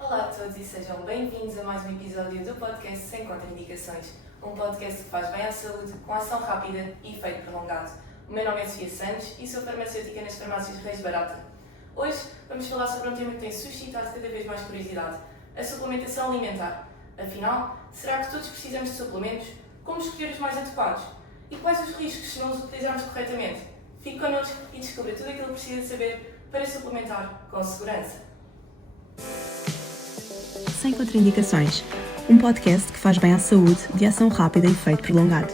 Olá a todos e sejam bem-vindos a mais um episódio do podcast Sem Contraindicações, um podcast que faz bem à saúde, com ação rápida e efeito prolongado. O meu nome é Sofia Santos e sou farmacêutica nas farmácias Reis Barata. Hoje vamos falar sobre um tema que tem suscitado cada vez mais curiosidade, a suplementação alimentar. Afinal, será que todos precisamos de suplementos? Como escolher os mais adequados? E quais os riscos se não os utilizarmos corretamente? Fique connosco e descubra tudo aquilo que precisa saber para suplementar com segurança. Sem Contraindicações, um podcast que faz bem à saúde, de ação rápida e efeito prolongado.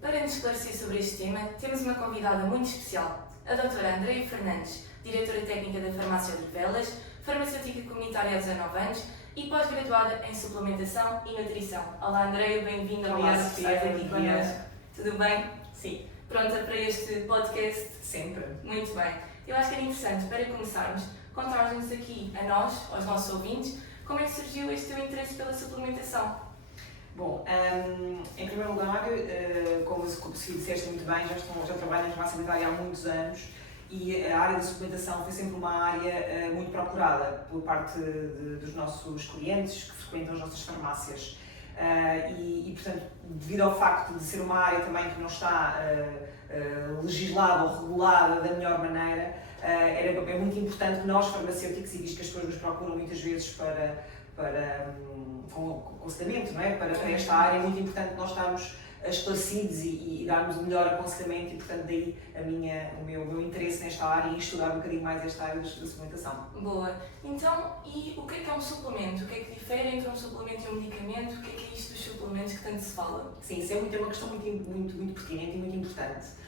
Para nos esclarecer sobre este tema, temos uma convidada muito especial, a doutora Andreia Fernandes, diretora técnica da Farmácia Odivelas, farmacêutica comunitária há 19 anos e pós-graduada em suplementação e nutrição. Olá Andreia, bem-vinda, obrigada por estar aqui connosco. Tudo bem? Sim. Pronta para este podcast? Sempre. Muito bem. Eu acho que era interessante, para começarmos, contar-nos aqui a nós, aos nossos ouvintes, como é que surgiu este teu interesse pela suplementação? Bom, em primeiro lugar, como se disseste muito bem, já trabalho na farmácia sanitária há muitos anos e a área da suplementação foi sempre uma área muito procurada por parte dos nossos clientes que frequentam as nossas farmácias. Portanto, devido ao facto de ser uma área também que não está legislada ou regulada da melhor maneira, é muito importante que nós, farmacêuticos, e visto que as pessoas nos procuram muitas vezes com aconselhamento, não é? para esta área, é muito importante nós estarmos esclarecidos e darmos o melhor aconselhamento e, portanto, daí o meu interesse nesta área e estudar um bocadinho mais esta área da suplementação. Boa. Então, e o que é um suplemento? O que é que difere entre um suplemento e um medicamento? O que é isto dos suplementos que tanto se fala? Sim, isso é uma questão muito pertinente e muito importante.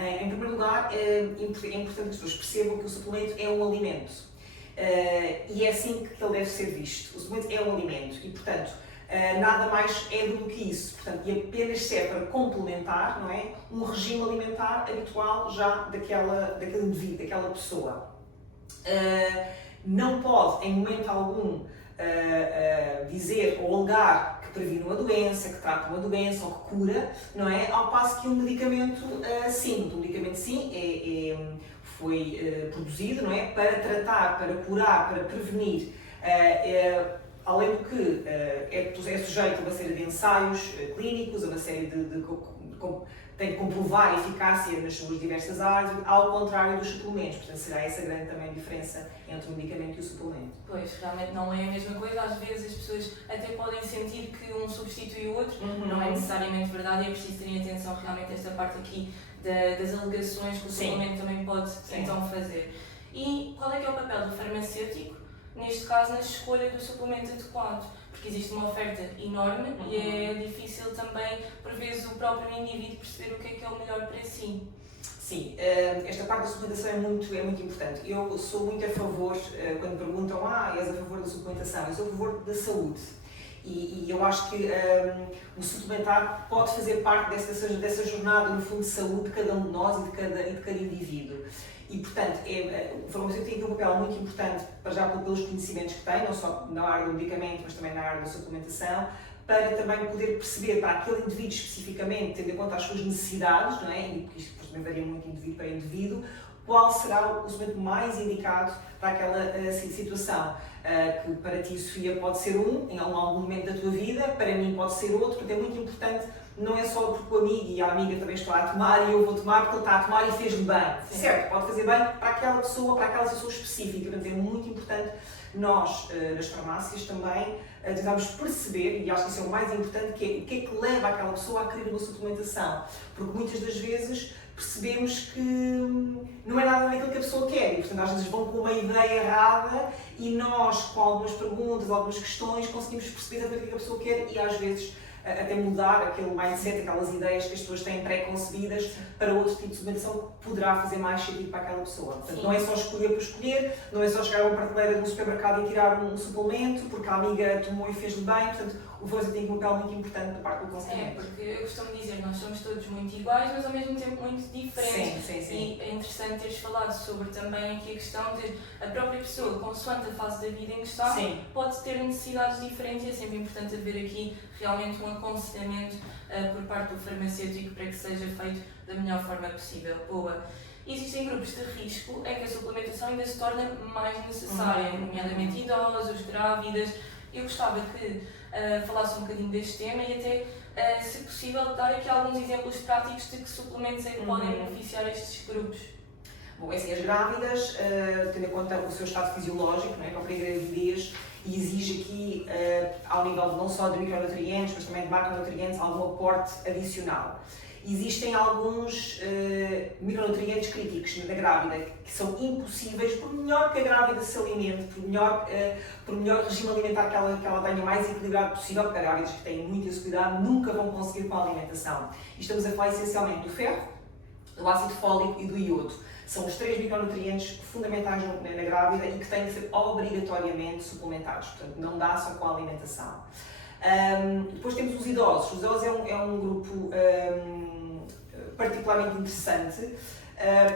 Em primeiro lugar, é importante que as pessoas percebam que o suplemento é um alimento e é assim que ele deve ser visto. O suplemento é um alimento e, portanto, nada mais é do que isso. Portanto, e apenas serve para complementar, não é, um regime alimentar habitual já daquele indivíduo, daquela pessoa. Não pode, em momento algum, dizer ou alegar que previne uma doença, que trata uma doença ou que cura, não é? Ao passo que um medicamento sim, foi produzido, não é? Para tratar, para curar, para prevenir, além do que é sujeito a uma série de ensaios clínicos, a uma série tem que comprovar a eficácia nas suas diversas áreas, ao contrário dos suplementos. Portanto, será essa grande também diferença entre o medicamento e o suplemento. Pois, realmente não é a mesma coisa. Às vezes as pessoas até podem sentir que um substitui o outro. Não é necessariamente verdade e é preciso terem atenção realmente a esta parte aqui das alegações que o suplemento também pode então fazer. E qual é que é o papel do farmacêutico, neste caso, na escolha do suplemento adequado? Porque existe uma oferta enorme e é difícil também, por vezes, o próprio indivíduo perceber o que é o melhor para si. Sim, esta parte da suplementação é muito importante. Eu sou muito a favor, quando perguntam, és a favor da suplementação? Eu sou a favor da saúde. E eu acho que o suplementar pode fazer parte dessa jornada, no fundo, de saúde de cada um de nós e de cada indivíduo. E, portanto, o farmacêutico tem um papel muito importante, para já pelos conhecimentos que tem, não só na área do medicamento, mas também na área da suplementação, para também poder perceber para aquele indivíduo especificamente, tendo em conta as suas necessidades, não é? E isto depois também varia muito de indivíduo para indivíduo, qual será o suplemento mais indicado para aquela situação. Que para ti, Sofia, pode ser em algum momento da tua vida, para mim pode ser outro, portanto é muito importante. Não é só porque o amigo e a amiga também estão a tomar e eu vou tomar porque ele está a tomar e fez-me bem. Sim. Certo, pode fazer bem para aquela pessoa, para aquela situação específica. Portanto, é muito importante nós, nas farmácias, também tentarmos perceber, e acho que isso é o mais importante, que é o que é que leva aquela pessoa a querer uma suplementação. Porque muitas das vezes percebemos que não é nada daquilo que a pessoa quer e, portanto, às vezes vão com uma ideia errada e nós, com algumas perguntas, algumas questões, conseguimos perceber exatamente o que a pessoa quer e, às vezes, até mudar aquele mindset, aquelas ideias que as pessoas têm pré-concebidas para outro tipo de suplementação que poderá fazer mais sentido para aquela pessoa. Portanto, não é só escolher por escolher, não é só chegar a uma prateleira do supermercado e tirar um suplemento porque a amiga tomou e fez-lhe bem. Portanto, o farmacêutico tem um papel muito importante na parte do aconselhamento. Porque eu costumo dizer, nós somos todos muito iguais, mas ao mesmo tempo muito diferentes. Sim. E é interessante teres falado sobre também aqui a questão de a própria pessoa, consoante a fase da vida em que está, pode ter necessidades diferentes e é sempre importante haver aqui realmente um aconselhamento por parte do farmacêutico para que seja feito da melhor forma possível. Boa. existem grupos de risco em que a suplementação ainda se torna mais necessária, nomeadamente idosos, grávidas. Eu gostava que falasse um bocadinho deste tema e até, se possível, dar aqui alguns exemplos práticos de que suplementos é que podem beneficiar estes grupos. Bom, é assim, as grávidas, tendo em conta o seu estado fisiológico, não é? A própria gravidez, e exige aqui, ao nível não só de micronutrientes, mas também de macronutrientes, algum aporte adicional. Existem alguns micronutrientes críticos na grávida que são impossíveis, por melhor que a grávida se alimente, por melhor regime alimentar que ela tenha mais equilibrado possível, porque há grávidas que têm muito esse cuidado, nunca vão conseguir com a alimentação. E estamos a falar essencialmente do ferro, do ácido fólico e do iodo. São os 3 micronutrientes fundamentais na grávida e que têm que ser obrigatoriamente suplementados, portanto não dá só com a alimentação. Depois temos os idosos. Os idosos é um grupo particularmente interessante,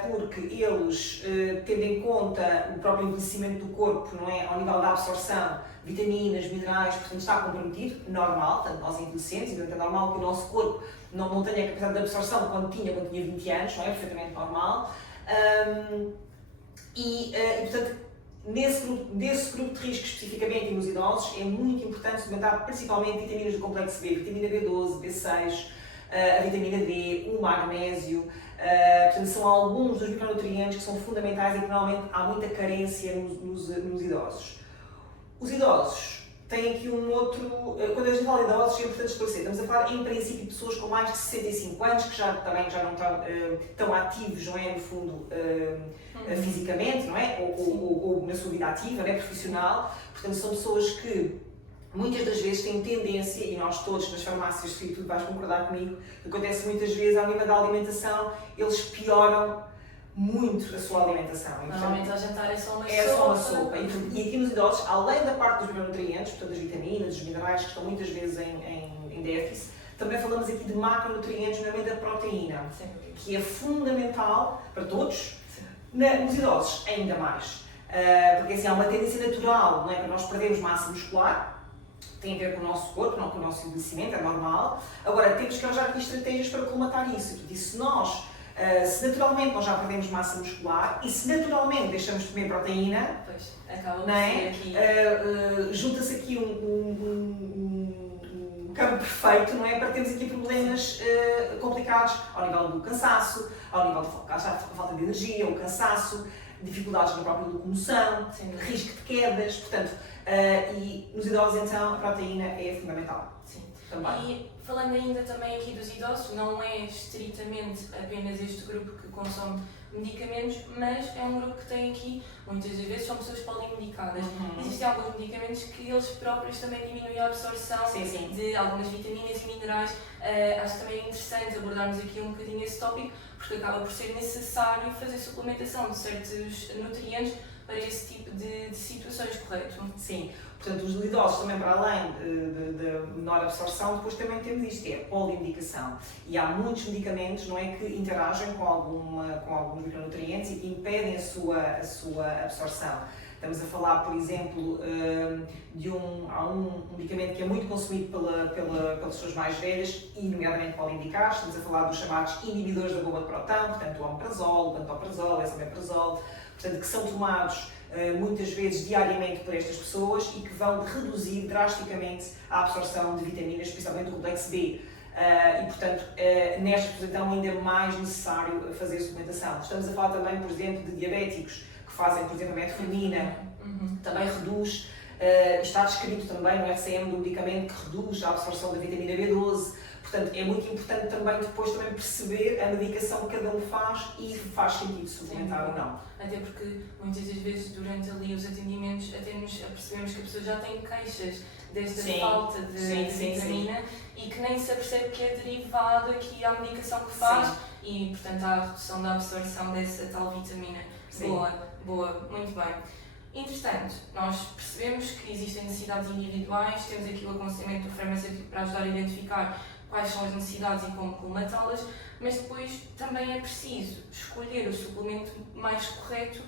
porque eles, tendo em conta o próprio envelhecimento do corpo, não é, ao nível da absorção, vitaminas, minerais, portanto está comprometido, normal, portanto nós envelhecemos, e portanto é normal que o nosso corpo não tenha a capacidade de absorção quando tinha 20 anos, não é, perfeitamente normal. Portanto, desse grupo de risco especificamente e nos idosos, é muito importante suplementar principalmente vitaminas do complexo B, vitamina B12, B6, a vitamina D, o magnésio. Portanto, são alguns dos micronutrientes que são fundamentais e que normalmente há muita carência nos idosos. Os idosos têm aqui um outro. Quando a gente fala de idosos, é importante esclarecer. Estamos a falar, em princípio, de pessoas com mais de 65 anos, que também já não estão tão ativos, não é? No fundo, fisicamente, não é? Ou na sua vida ativa, não é? Profissional. Portanto, são pessoas que muitas das vezes têm tendência, e nós todos nas farmácias, se tu vais concordar comigo, acontece muitas vezes, ao nível da alimentação, eles pioram muito a sua alimentação. E, normalmente ao jantar é só uma sopa. É só uma sopa. E aqui nos idosos, além da parte dos micronutrientes, portanto das vitaminas, dos minerais que estão muitas vezes em déficit, também falamos aqui de macronutrientes, nomeadamente a proteína, que é fundamental para todos, nos idosos ainda mais. Porque assim, há uma tendência natural, não é, para nós perdermos massa muscular, tem a ver com o nosso corpo, não com o nosso envelhecimento, é normal. Agora, temos que arranjar aqui estratégias para colmatar isso. E se naturalmente nós já perdemos massa muscular e se naturalmente deixamos de comer proteína, pois, acaba não é? Aqui. Junta-se aqui um campo perfeito, não é? Para termos aqui problemas complicados ao nível do cansaço, ao nível da falta de energia, o cansaço, dificuldades na própria locomoção, risco de quedas, portanto, e nos idosos então a proteína é fundamental. Sim. Também. E falando ainda também aqui dos idosos, não é estritamente apenas este grupo que consome medicamentos, mas é um grupo que tem aqui, muitas das vezes são pessoas polimedicadas. Existem alguns medicamentos que eles próprios também diminuem a absorção de algumas vitaminas e minerais. Acho também interessante abordarmos aqui um bocadinho esse tópico, porque acaba por ser necessário fazer suplementação de certos nutrientes para esse tipo de situações, correto? Sim. Portanto, os idosos também, para além da menor absorção, depois também temos isto, que é a polimedicação. E há muitos medicamentos, não é, que interagem com alguns micronutrientes e que impedem a sua absorção. Estamos a falar, por exemplo, há um medicamento que é muito consumido pelas pessoas mais velhas, e nomeadamente polimedicados. Estamos a falar dos chamados inibidores da bomba de protão, portanto o omeprazol, o pantoprazol, o esomeprazol, portanto, que são tomados muitas vezes diariamente por estas pessoas e que vão reduzir drasticamente a absorção de vitaminas, especialmente do complexo B. E, portanto, nestas pessoas então ainda é mais necessário fazer suplementação. Estamos a falar também, por exemplo, de diabéticos que fazem, por exemplo, a metformina, também reduz, está descrito também no RCM do medicamento que reduz a absorção da vitamina B12. Portanto, é muito importante também depois perceber a medicação que cada um faz e faz sentido suplementar ou não. Até porque muitas das vezes durante ali os atendimentos até nos apercebemos que a pessoa já tem queixas desta falta de vitamina e que nem se apercebe que é derivado aqui à medicação que faz e, portanto, à redução da absorção dessa tal vitamina. Boa, muito bem. Entretanto, nós percebemos que existem necessidades individuais, temos aqui o aconselhamento do farmacêutico para ajudar a identificar quais são as necessidades e como colmatá-las, mas depois também é preciso escolher o suplemento mais correto,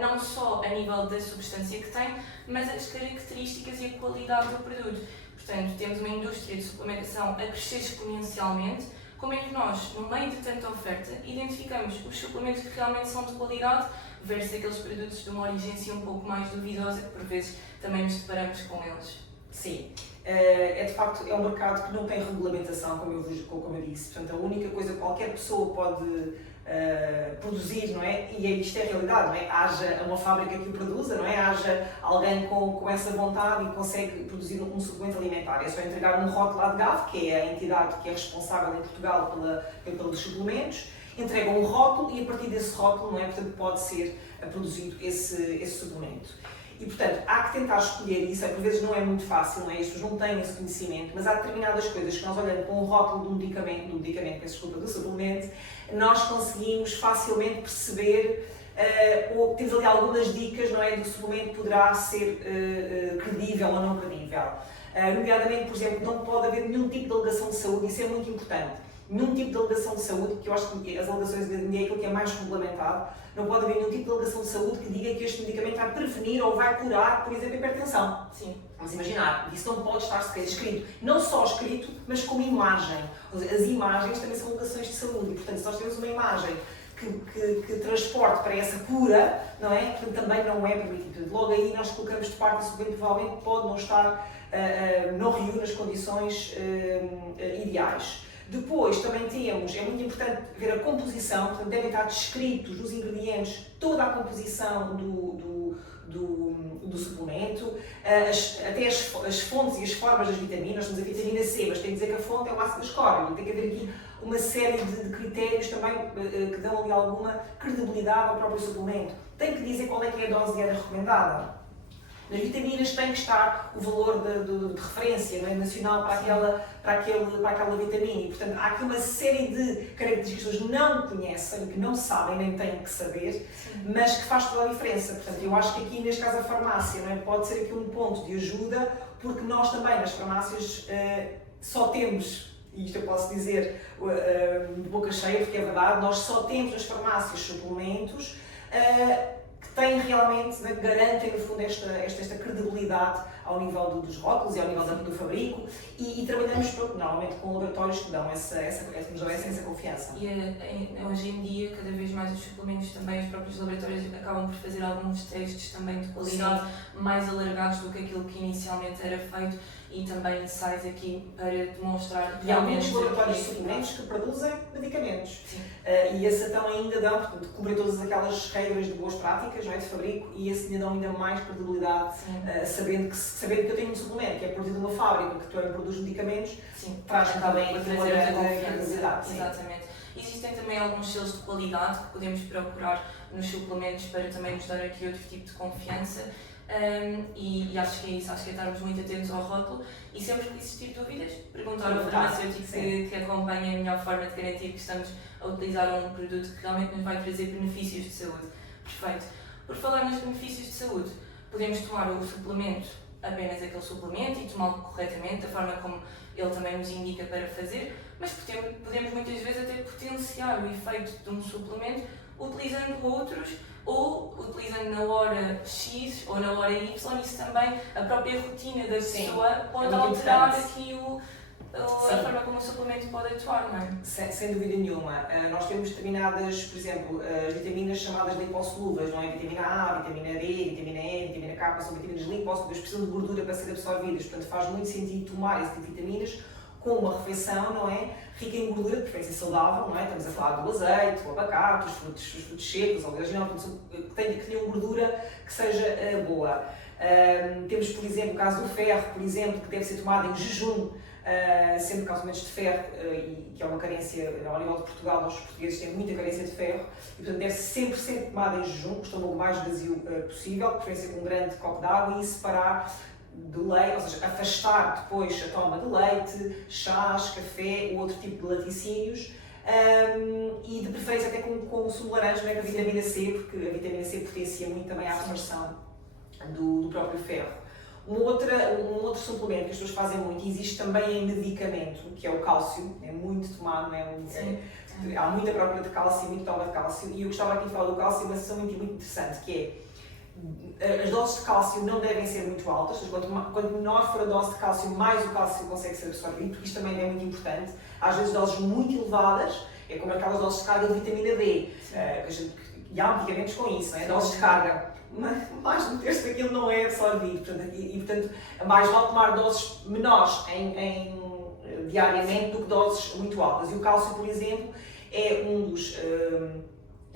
não só a nível da substância que tem, mas as características e a qualidade do produto. Portanto, temos uma indústria de suplementação a crescer exponencialmente, como é que nós, no meio de tanta oferta, identificamos os suplementos que realmente são de qualidade versus aqueles produtos de uma origem assim um pouco mais duvidosa, que por vezes também nos deparamos com eles. Sim, de facto um mercado que não tem regulamentação, como eu disse. Portanto, a única coisa que qualquer pessoa pode produzir, não é? E isto é a realidade, não é? Haja uma fábrica que o produza, não é? Haja alguém com essa vontade e consegue produzir um suplemento alimentar. É só entregar um rótulo à DGAV, que é a entidade que é responsável em Portugal pelos suplementos, entrega um rótulo e a partir desse rótulo, não é? Portanto, pode ser produzido esse suplemento. E, portanto, há que tentar escolher isso, por vezes não é muito fácil, não é? As pessoas não têm esse conhecimento, mas há determinadas coisas que nós olhando para um rótulo de um medicamento, do suplemento, nós conseguimos facilmente perceber, ou temos ali algumas dicas, não é? Do suplemento poderá ser credível ou não credível. Nomeadamente, por exemplo, não pode haver nenhum tipo de alegação de saúde, isso é muito importante. Nenhum tipo de alegação de saúde, que eu acho que as alegações de é aquilo que é mais regulamentado, não pode haver nenhum tipo de alegação de saúde que diga que este medicamento vai prevenir ou vai curar, por exemplo, a hipertensão. Sim. Vamos imaginar, isso não pode estar sequer escrito. Não só escrito, mas como imagem. As imagens também são alegações de saúde e, portanto, se nós temos uma imagem que transporte para essa cura, não é? Portanto, também não é permitido. Logo aí nós colocamos de parte o suplemento, provavelmente pode não estar, não reúne as condições ideais. Depois também temos, é muito importante ver a composição, portanto devem estar descritos os ingredientes, toda a composição do suplemento, até as fontes e as formas das vitaminas. Nós temos a vitamina C, mas tem que dizer que a fonte é o ácido ascórbico, tem que haver aqui uma série de critérios também que dão ali alguma credibilidade ao próprio suplemento. Tem que dizer qual é que é a dose diária recomendada. Nas vitaminas tem que estar o valor de referência, não é? Nacional para aquela vitamina e, portanto, há aqui uma série de características que as pessoas não conhecem, que não sabem, nem têm que saber, mas que faz toda a diferença. Portanto, eu acho que aqui, neste caso, a farmácia, não é? Pode ser aqui um ponto de ajuda, porque nós também, nas farmácias, só temos, e isto eu posso dizer de boca cheia, porque é verdade, nós só temos nas farmácias suplementos que têm realmente, né, garantem no fundo esta credibilidade ao nível dos rótulos e ao nível do fabrico e trabalhamos normalmente com laboratórios que dão essa confiança. E hoje em dia, cada vez mais os suplementos também, os próprios laboratórios acabam por fazer alguns testes também de qualidade. Sim. Mais alargados do que aquilo que inicialmente era feito e também sais aqui para demonstrar que há muitos laboratórios de suplementos que produzem medicamentos. E esse então ainda dão, portanto, cumprem todas aquelas regras de boas práticas, não é, de fabrico, e esse ainda dão ainda mais credibilidade, sabendo que eu tenho um suplemento que é produzido numa fábrica que também produz medicamentos, traz-me também uma grande credibilidade. Exatamente. Existem também alguns selos de qualidade que podemos procurar nos suplementos para também nos dar aqui outro tipo de confiança. E acho que é isso, acho que é estarmos muito atentos ao rótulo e sempre que existir dúvidas, perguntar ao farmacêutico que acompanha a melhor forma de garantir que estamos a utilizar um produto que realmente nos vai trazer benefícios de saúde. Perfeito. Por falar nos benefícios de saúde, podemos tomar o suplemento, apenas aquele suplemento e tomá-lo corretamente, da forma como ele também nos indica para fazer, mas podemos muitas vezes até potenciar o efeito de um suplemento utilizando outros ou utilizando na hora X ou na hora Y. Isso também, a própria rotina da pessoa pode alterar aqui a forma como o suplemento pode atuar, não é? Sem dúvida nenhuma. Nós temos determinadas, por exemplo, as vitaminas chamadas lipossolúveis, não é? Vitamina A, vitamina D, vitamina E, vitamina K, são vitaminas lipossolúveis, precisam de gordura para serem absorvidas, portanto faz muito sentido tomar esse tipo de vitaminas com uma refeição, não é? Rica em gordura, de preferência saudável, não é? Estamos a falar do azeite, do abacate, os frutos secos, o oleaginoso, que tenham gordura que seja boa. Temos, por exemplo, o caso do ferro, por exemplo, que deve ser tomado em jejum, sempre que há aumentos de ferro, e que é uma carência, ao nível de Portugal, nós os portugueses temos muita carência de ferro, e portanto deve sempre ser tomado em jejum, com o estômago mais vazio possível, de preferência com um grande copo de água, e separar de leite, ou seja, afastar depois a toma de leite, chás, café ou outro tipo de laticínios, e de preferência até com o sumo de laranja, não é, com a vitamina C, porque a vitamina C potencia muito também a absorção do próprio ferro. Um outro suplemento que as pessoas fazem muito, e existe também em medicamento, que é o cálcio, é muito tomado, não é? Há muita procura de cálcio, muito toma de cálcio, e eu gostava aqui de falar do cálcio, uma situação muito interessante, que é as doses de cálcio não devem ser muito altas, quanto menor for a dose de cálcio, mais o cálcio consegue ser absorvido, porque isto também é muito importante. Às vezes doses muito elevadas, é como aquelas doses de carga de vitamina D, e há medicamentos com isso, não é? Doses de carga, mais de um terço daquilo não é absorvido, portanto, mais vale tomar doses menores diariamente do que doses muito altas. E o cálcio, por exemplo, é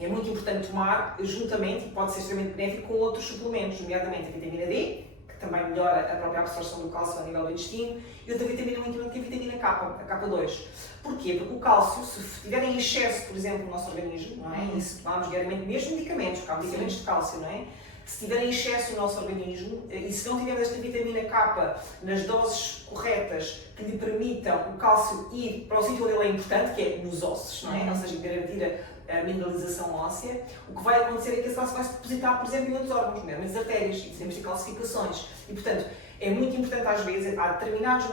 é muito importante tomar juntamente, e pode ser extremamente benéfico, com outros suplementos, nomeadamente a vitamina D, que também melhora a própria absorção do cálcio a nível do intestino, e outra vitamina muito importante que é a vitamina K, a K2. Porquê? Porque o cálcio, se estiver em excesso, por exemplo, no nosso organismo, não é? E se tomarmos diariamente mesmo medicamentos, que há medicamentos de cálcio, não é? Se estiver em excesso no nosso organismo, e se não tivermos esta vitamina K nas doses corretas que lhe permitam o cálcio ir para o sítio onde ele é importante, que é nos ossos, não é? Ou seja, garantir a mineralização óssea, o que vai acontecer é que esse cálcio vai se depositar, por exemplo, em outros órgãos, nomeadamente as artérias, e temos de calcificações. E, portanto, é muito importante, às vezes, há determinados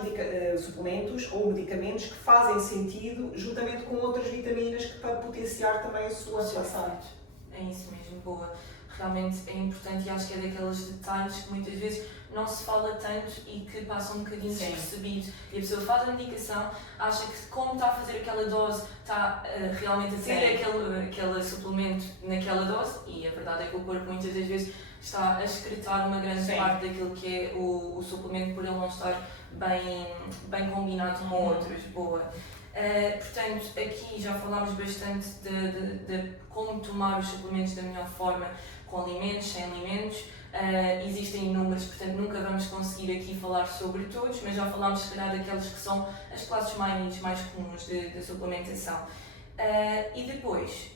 suplementos ou medicamentos que fazem sentido juntamente com outras vitaminas para potenciar também a sua atuação. É isso mesmo, boa. Realmente é importante e acho que é daqueles detalhes que muitas vezes não se fala tanto e que passam um bocadinho despercebido. E a pessoa faz a medicação, acha que como está a fazer aquela dose, está realmente a ter aquele suplemento naquela dose, e a verdade é que o corpo muitas das vezes está a excretar uma grande parte daquilo que é o suplemento por ele não estar bem combinado com outros. Boa. Portanto, aqui já falámos bastante de como tomar os suplementos da melhor forma, com alimentos, sem alimentos. Existem inúmeros, portanto nunca vamos conseguir aqui falar sobre todos, mas já falámos se calhar daqueles que são as classes mais comuns de suplementação. E depois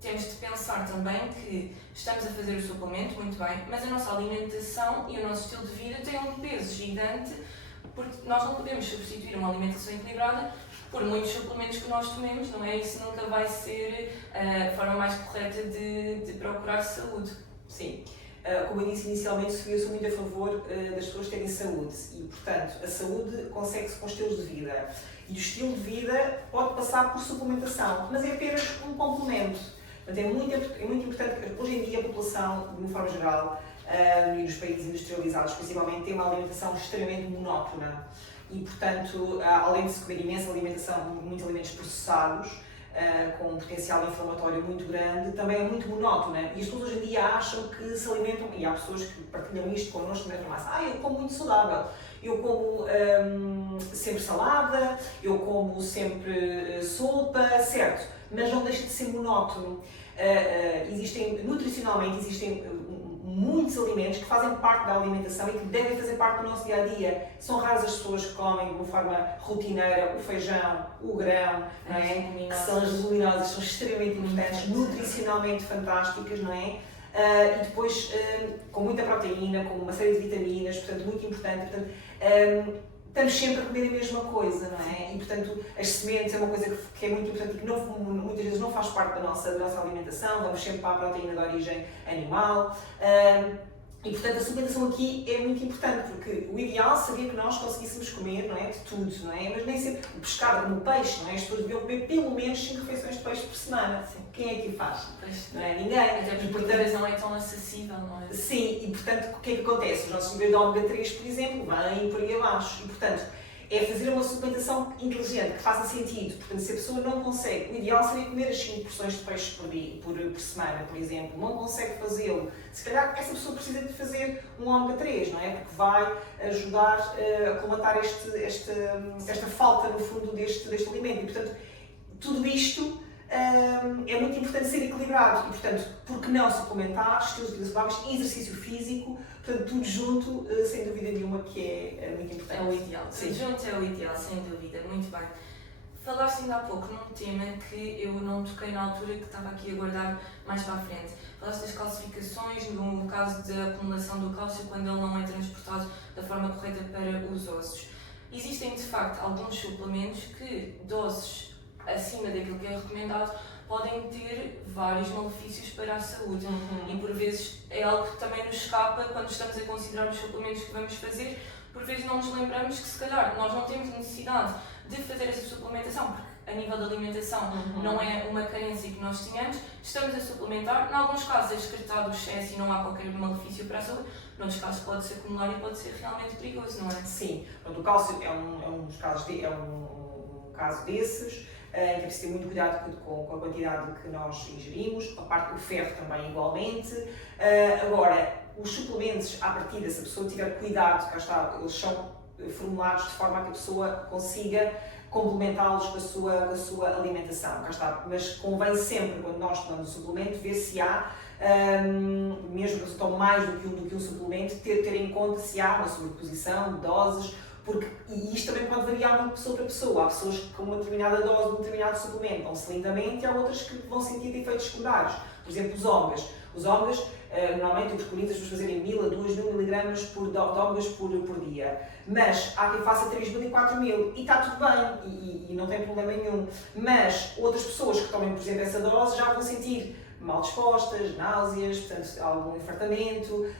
temos de pensar também que estamos a fazer o suplemento, muito bem, mas a nossa alimentação e o nosso estilo de vida têm um peso gigante, porque nós não podemos substituir uma alimentação equilibrada por muitos suplementos que nós tomemos, não é? Isso nunca vai ser a forma mais correta de procurar saúde. Sim. Como eu disse inicialmente, eu sou muito a favor das pessoas terem saúde e, portanto, a saúde consegue-se com estilos de vida. E o estilo de vida pode passar por suplementação, mas é apenas um complemento. Portanto, é muito importante que hoje em dia a população, de uma forma geral, e nos países industrializados principalmente, tem uma alimentação extremamente monótona. E, portanto, além de se comer imensa alimentação, muitos alimentos processados, com um potencial inflamatório muito grande, também é muito monótona. E as pessoas hoje em dia acham que se alimentam, e há pessoas que partilham isto connosco na farmácia, eu como muito saudável, eu como sempre salada, eu como sempre sopa, certo, mas não deixa de ser monótono. Nutricionalmente existem muitos alimentos que fazem parte da alimentação e que devem fazer parte do nosso dia-a-dia. São raras as pessoas que comem de uma forma rotineira o feijão, o grão, não é? Que são as leguminosas, são extremamente importantes, nutricionalmente fantásticas, não é? E depois com muita proteína, com uma série de vitaminas, portanto muito importante. Portanto, estamos sempre a comer a mesma coisa, não é? E, portanto, as sementes é uma coisa que é muito importante e que muitas vezes não faz parte da nossa alimentação, vamos sempre para a proteína de origem animal. E, portanto, a suplementação aqui é muito importante, porque o ideal seria que nós conseguíssemos comer, não é? De tudo, não é? Mas nem sempre o pescado, como o peixe, não é? As pessoas deviam comer pelo menos 5 refeições de peixe por semana. Sim. Quem é que o faz? Não é ninguém. Até porque muitas vezes não é tão acessível, não é? Sim, e portanto, o que é que acontece? Os nossos níveis de ômega 3, por exemplo, vêm por aí abaixo. E, portanto, é fazer uma suplementação inteligente, que faça sentido. Portanto, se a pessoa não consegue, o ideal seria comer as 5 porções de peixe por semana, por exemplo. Não consegue fazê-lo. Se calhar essa pessoa precisa de fazer um ômega 3, não é? Porque vai ajudar a colmatar esta falta, no fundo, deste alimento. E, portanto, tudo isto é muito importante ser equilibrado. E, portanto, por que não suplementar, estilos de vida saudáveis, exercício físico, portanto, tudo junto, sem dúvida nenhuma, que é muito importante. É o ideal. Tudo junto é o ideal, sem dúvida. Muito bem. Falaste ainda há pouco num tema que eu não toquei na altura, que estava aqui a guardar mais para a frente. Falaste das calcificações, no caso da acumulação do cálcio, quando ele não é transportado da forma correta para os ossos. Existem, de facto, alguns suplementos que doses acima daquilo que é recomendado podem ter vários malefícios para a saúde. E por vezes é algo que também nos escapa quando estamos a considerar os suplementos que vamos fazer. Por vezes não nos lembramos que se calhar nós não temos necessidade de fazer essa suplementação, porque a nível da alimentação não é uma carência que nós tínhamos, estamos a suplementar. Em alguns casos é excretado o excesso e não há qualquer malefício para a saúde, noutros casos pode-se acumular e pode ser realmente perigoso, não é? Sim, o cálcio é um caso desses, que é preciso ter muito cuidado com a quantidade que nós ingerimos, a parte do ferro também igualmente. Agora, os suplementos, à partida, se a pessoa tiver cuidado, cá está, eles são formulados de forma a que a pessoa consiga complementá-los com a sua alimentação, cá está. Mas convém sempre, quando nós tomamos o suplemento, ver se há, mesmo que eu tome mais do que um suplemento, ter em conta se há uma sobreposição de doses, e isto também pode variar muito de pessoa para pessoa. Há pessoas que com uma determinada dose de um determinado suplemento vão-se lindamente e há outras que vão sentir efeitos secundários. Por exemplo, os ômegas. Os ômegas, normalmente eu preconizo as pessoas fazerem 1000 a 2000 mg de ômegas por dia. Mas há quem faça 3000 e 4000 e está tudo bem e não tem problema nenhum. Mas outras pessoas que tomem, por exemplo, essa dose já vão sentir mal dispostas, náuseas, portanto, algum infartamento.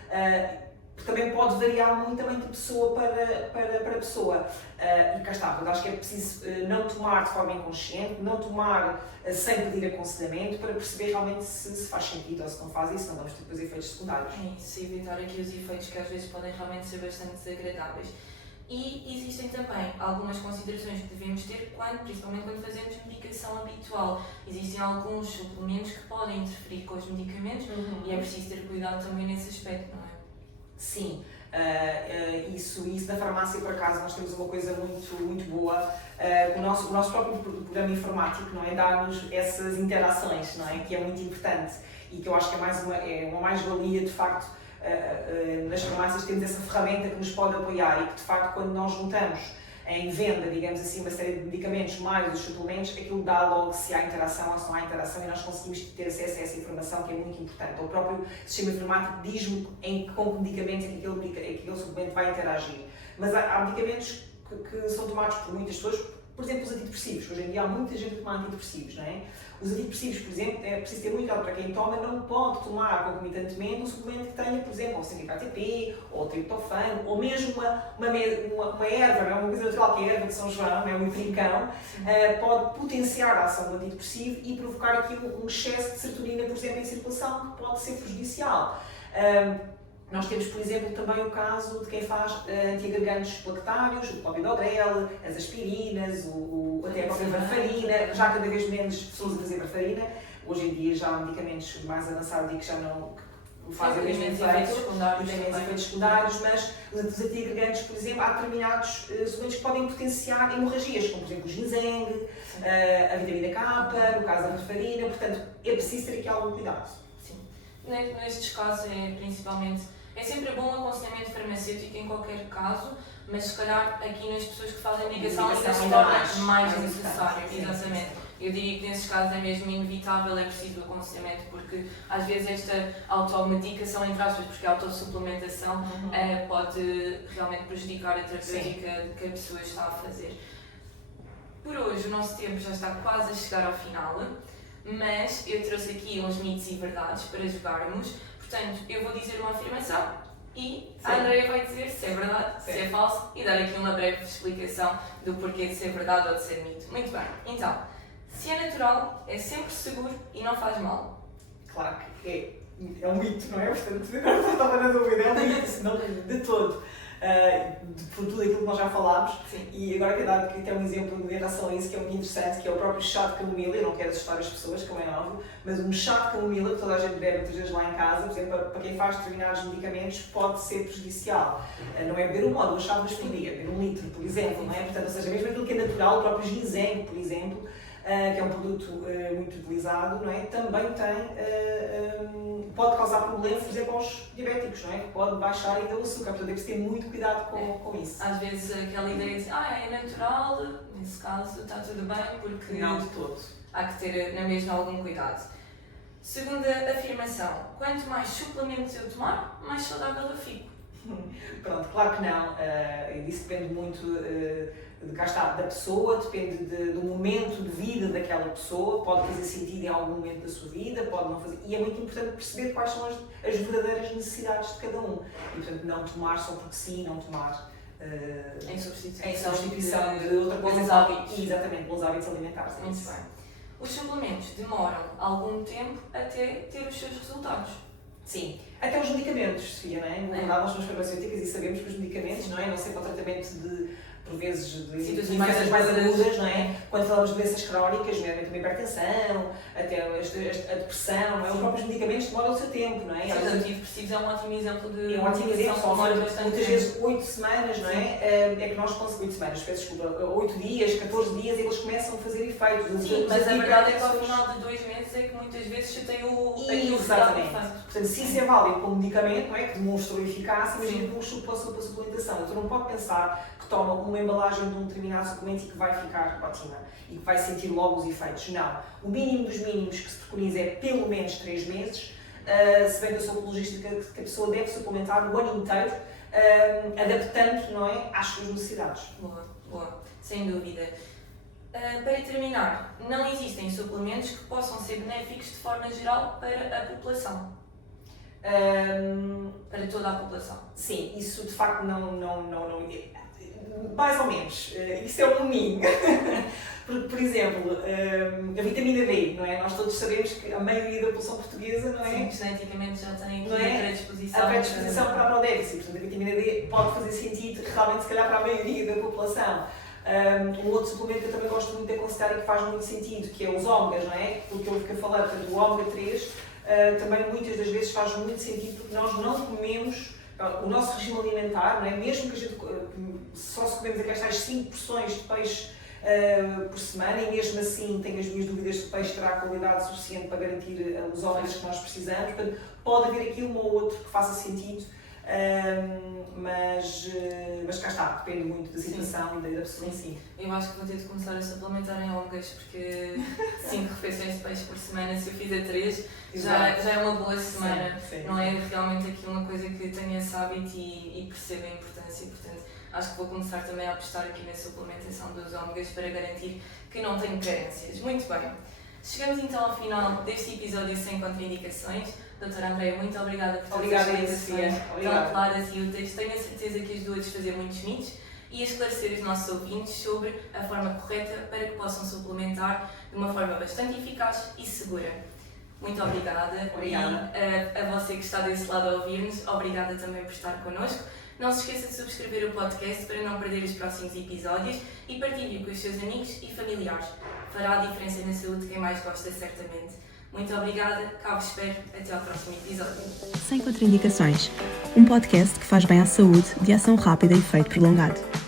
Também pode variar muito também de pessoa para pessoa. E cá está, acho que é preciso não tomar de forma inconsciente, não tomar sem pedir aconselhamento para perceber realmente se faz sentido ou se não faz isso, não vamos ter depois efeitos secundários. É isso, evitar aqui os efeitos que às vezes podem realmente ser bastante desagradáveis. E existem também algumas considerações que devemos ter, principalmente quando fazemos medicação habitual. Existem alguns suplementos que podem interferir com os medicamentos e é preciso ter cuidado também nesse aspecto, não é? Sim, isso na farmácia, por acaso, nós temos uma coisa muito boa. O nosso próprio programa informático, não é, dá-nos essas interações, não é, que é muito importante e que eu acho que é uma mais-valia, de facto. Nas farmácias temos essa ferramenta que nos pode apoiar e que, de facto, quando nós juntamos em venda, digamos assim, uma série de medicamentos mais os suplementos, aquilo dá logo se há interação ou se não há interação e nós conseguimos ter acesso a essa informação que é muito importante. O próprio sistema informático diz-me com que medicamentos é que aquele suplemento vai interagir. Mas há medicamentos que são tomados por muitas pessoas, por exemplo, os antidepressivos. Hoje em dia há muita gente a tomar antidepressivos, não é? Os antidepressivos, por exemplo, é preciso ter muito cuidado para quem toma, não pode tomar concomitantemente um suplemento que tenha, por exemplo, o 5-HTP, ou o triptofano, ou mesmo uma erva, uma coisa natural, que é a erva de São João, o trincão, pode potenciar a ação do antidepressivo e provocar aqui um excesso de serotonina, por exemplo, em circulação, que pode ser prejudicial. Nós temos, por exemplo, também o caso de quem faz antiagregantes lactários, o clopidogrel, as aspirinas, até a própria varfarina, já cada vez menos pessoas a fazer varfarina. Hoje em dia já há medicamentos mais avançados e que já não fazem o mesmo efeito, têm efeitos secundários, mas os antiagregantes, por exemplo, há determinados suplementos que podem potenciar hemorragias, como por exemplo o ginseng, a vitamina K, no caso da varfarina, portanto é preciso ter aqui algum cuidado. Sim, nestes casos é sempre bom o aconselhamento farmacêutico em qualquer caso, mas se calhar aqui nas pessoas que fazem medicação ainda se torna mais necessário. Exatamente. Eu diria que nesses casos é mesmo inevitável, é preciso o aconselhamento, porque às vezes esta automedicação, entre aspas, porque a autossuplementação pode realmente prejudicar a terapêutica que a pessoa está a fazer. Por hoje o nosso tempo já está quase a chegar ao final, mas eu trouxe aqui uns mitos e verdades para jogarmos. Portanto, eu vou dizer uma afirmação e a Andreia vai dizer se é verdade, se é falso e dar aqui uma breve explicação do porquê de ser verdade ou de ser mito. Muito bem, então, se é natural, é sempre seguro e não faz mal. Claro que é um mito, não é? Portanto, agora não estava na dúvida, é um mito, não de todo. Por tudo aquilo que nós já falámos. Sim. E agora quero dar aqui até um exemplo em relação a isso que é muito interessante, que é o próprio chá de camomila. Eu não quero assustar as pessoas, como é óbvio, mas um chá de camomila que toda a gente bebe muitas vezes lá em casa, por exemplo, para quem faz determinados medicamentos, pode ser prejudicial. Não é beber uma ou duas chávenas por dia, beber 1 litro, por exemplo, não é? Portanto, ou seja, mesmo aquilo que é natural, o próprio ginseng, por exemplo, que é um produto muito utilizado, não é? Também pode causar problemas, por exemplo, aos diabéticos, não é? Que pode baixar ainda o açúcar, portanto temos que ter muito cuidado com isso. Às vezes aquela ideia de é natural, nesse caso está tudo bem, porque não de todo. Há que ter na mesma algum cuidado. Segunda afirmação, quanto mais suplementos eu tomar, mais saudável eu fico. Pronto, claro que não, isso depende muito cá está, da pessoa, depende do momento de vida daquela pessoa, pode fazer sentido em algum momento da sua vida, pode não fazer, e é muito importante perceber quais são as verdadeiras necessidades de cada um, e portanto não tomar só porque sim, não tomar em substituição de outra coisa. Bons hábitos. Exatamente, bons hábitos alimentares. Muito bem. Os suplementos demoram algum tempo até ter os seus resultados. Sim, até os medicamentos, Sofia, não é? Na verdade, nós somos farmacêuticas e sabemos que os medicamentos, não é? Não sei para o tratamento por vezes, de doenças mais agudas, não é? Quando falamos de doenças crónicas, nomeadamente a hipertensão, até a depressão, não é? Os próprios medicamentos demoram o seu tempo, não é? Sim, os antidepressivos é um ótimo exemplo de. É um ótimo exemplo, muitas vezes 8 semanas, não é? É que nós conseguimos 8 semanas, peço desculpa, 8 dias, 14 dias, eles começam a fazer efeitos. Sim, mas a verdade é que ao final de 2 meses é que muitas vezes já tem o exatamente. Portanto, se isso é válido como medicamento, não é? Que demonstrou eficácia, imagina para a suplementação. Tu não pode pensar que toma uma embalagem de um determinado suplemento e que vai ficar ótima e que vai sentir logo os efeitos. Não. O mínimo dos mínimos que se preconiza é pelo menos 3 meses, se bem que eu sou apologista que a pessoa deve suplementar o ano inteiro, adaptando, não é, às suas necessidades. Boa, sem dúvida. Para terminar, não existem suplementos que possam ser benéficos de forma geral para a população? Para toda a população? Sim, isso de facto não mais ou menos, isso é um mínimo. Por exemplo, a vitamina D, não é? Nós todos sabemos que a maioria da população portuguesa, não é? Sim, geneticamente já tem aqui a predisposição para o déficit. Portanto, a vitamina D pode fazer sentido realmente, se calhar, para a maioria da população. Um outro suplemento que eu também gosto muito de aconselhar e que faz muito sentido, que é os ômegas, não é? Porque eu fico a falar, portanto, o ômega 3 também muitas das vezes faz muito sentido porque nós não comemos. O nosso regime alimentar, não é? Mesmo que a gente só se comemos aquelas 5 porções de peixe por semana e mesmo assim tenho as minhas dúvidas se o peixe terá qualidade suficiente para garantir os óleos que nós precisamos. Portanto, pode haver aqui um ou outro que faça sentido, mas cá está, depende muito da situação e da pessoa em si. Eu acho que vou ter de começar a suplementar em ômegas porque 5 refeições de peixe por semana, se eu fizer 3, já é uma boa semana. Sim. Não é realmente aqui uma coisa que tenho esse hábito e percebo a importância. Portanto, acho que vou começar também a apostar aqui na suplementação dos ômegas para garantir que não tenho carências. Muito bem. Chegamos então ao final deste episódio sem contraindicações. Doutora Andreia, muito obrigada por todas as explicações tão claras e úteis. Tenho a certeza que ajudou a desfazer muitos mitos e a esclarecer os nossos ouvintes sobre a forma correta para que possam suplementar de uma forma bastante eficaz e segura. Muito obrigada. E a você que está desse lado a ouvir-nos, obrigada também por estar connosco. Não se esqueça de subscrever o podcast para não perder os próximos episódios e partilhe com os seus amigos e familiares. Fará a diferença na saúde de quem mais gosta, certamente. Muito obrigada, cá vos espero. Até ao próximo episódio. Sem contraindicações. Um podcast que faz bem à saúde de ação rápida e efeito prolongado.